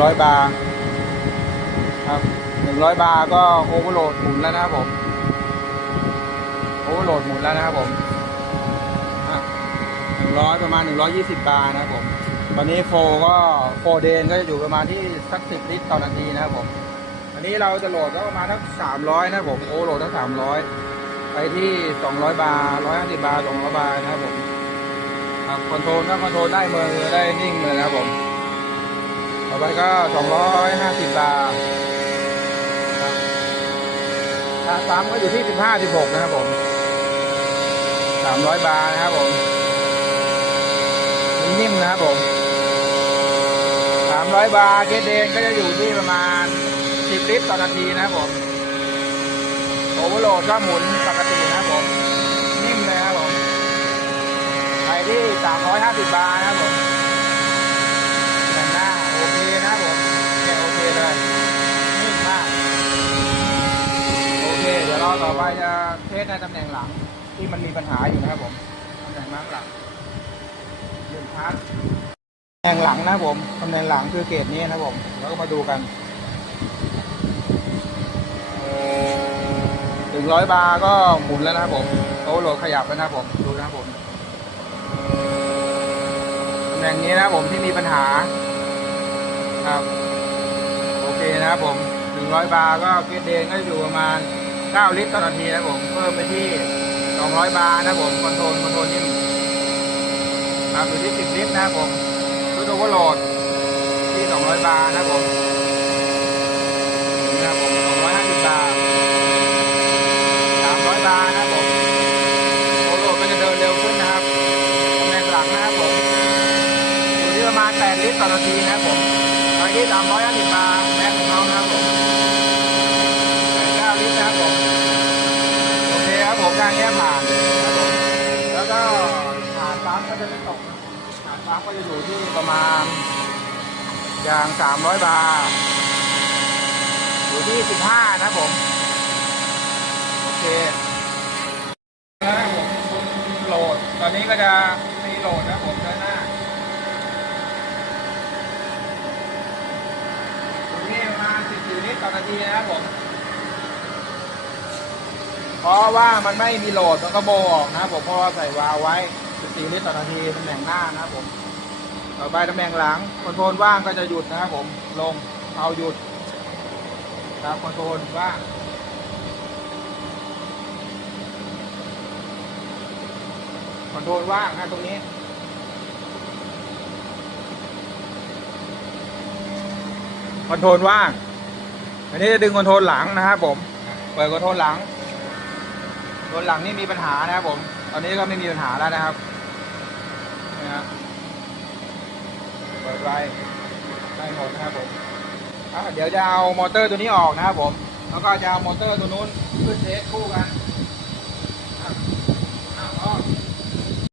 ร้อยบาร์ครับหนึ่งร้อยบาร์ก็โอเวอร์โหลดหมุนแล้วนะครับผมโอเวอร์โหลดหมุนแล้วนะครับผมหนึ่งร้อยประมาณหนึ่งร้อยยี่สิบบาร์นะครับผม ตอนนี้โฟก็โฟเดนก็จะอยู่ประมาณที่สักสิบลิตรต่อนาทีนะครับผมอันนี้เราจะโหลดก็ประมาณทั้งสามร้อยนะครับผมโอเวอร์โหลดทั้งสามร้อยไปที่สองร้อยบาร์ร้อยห้าสิบบาร์สองร้อยบาร์นะครับผมครับคอนโทรลก็คอนโทรลได้มือได้นิ่งเลยนะครับผม ต่อไปก็250บาทครับถ้าซ้ำก็อยู่ที่15 16นะครับผม300บาทนะครับผมนิ่มนะครับผม300บาทเกดเดนก็จะอยู่ที่ประมาณ10ลิตรต่อนาทีนะครับผมโอเวอร์โหลดก็หมุนปกตินะครับผม นิ่มเลยนะครับผมไปที่350บาทนะครับผมด้านหน้าโอเคนะครับผมเนี่ยโอเคเลยนิ่มมาก โอเค เดี๋ยวเรา ต่อไปจะเทสในตำแหน่งหลังที่มันมีปัญหาอยู่นะครับผมตำแหน่งมาร์กหลังหนึ่งพักตำแหน่งหลังนะครับผมตำแหน่งหลังคือเกรดนี้นะครับผมแล้วก็มาดูกันถึงร้อยบาร์ก็หมุนแล้วนะครับผมโต๊ะโหขยับแล้วนะครับผมดูนะครับผมตำแหน่งนี้นะครับผมที่มีปัญหาครับ โอเคนะครับผม100บาร์ก็เกรดเดนก็อยู่ประมาณ 9 ลิตรต่อนาทีนะผม เพิ่มไปที่ 200 บาร์นะผม คอนโทรลคอนโทรลนิ่มครับอยู่ที่ 10 ลิตรนะผมชุดโอเวอร์โหลดที่ 200 บาร์นะครับผมนี่นะครับผม250 บาร์300 บาร์นะผมโอเวอร์โหลดก็จะเดินเร็วขึ้นนะครับตำแหน่งหลังนะครับผม อยู่ที่ประมาณ 8 ลิตรต่อนาทีนะผมไปที่ 350 บาร์แม็กของเขานะครับผม9ลิตรนะครับผม โอ เคครับผมการแก้ผ่านครับผมแล้วก็ผ่านปั๊มก็จะไม่ตกผ่านปั๊มก็จะอยู่ที่ประมาณอย่าง300บาร์อยู่ที่15นะครับผม โอเคนะครับผมโหลด ตอนนี้ก็จะมีโหลดนะผมด้านหน้าอยู่ที่ประมาณ14ลิตรต่อนาทีนะครับผม เพราะว่ามันไม่มีโหลดมันก็โบออกนะครับผมเพราะว่าใส่วาล์วไว้ 14 ลิตรต่อนาทีตำแหน่งหน้านะครับผม ต่อไปตำแหน่งหลังคอนโทรลว่างก็จะหยุดนะครับผมลงเอาหยุดครับคอนโทรลว่างคอนโทรลว่างนะตรงนี้คอนโทรลว่าง อันนี้จะดึงคอนโทรลหลังนะครับผม เปิดคอนโทรลหลัง รลหลังนี่มีปัญหานะครับผม ตอนนี้ก็ไม่มีปัญหาแล้วนะครับนะครับเปิดไว้ได้หมดนะครับผมอะเดี๋ยวจะเอามอเตอร์ตัวนี้ออกนะครับผม แล้วก็จะเอามอเตอร์ตัวนู้นขึ้นเทสคู่กัน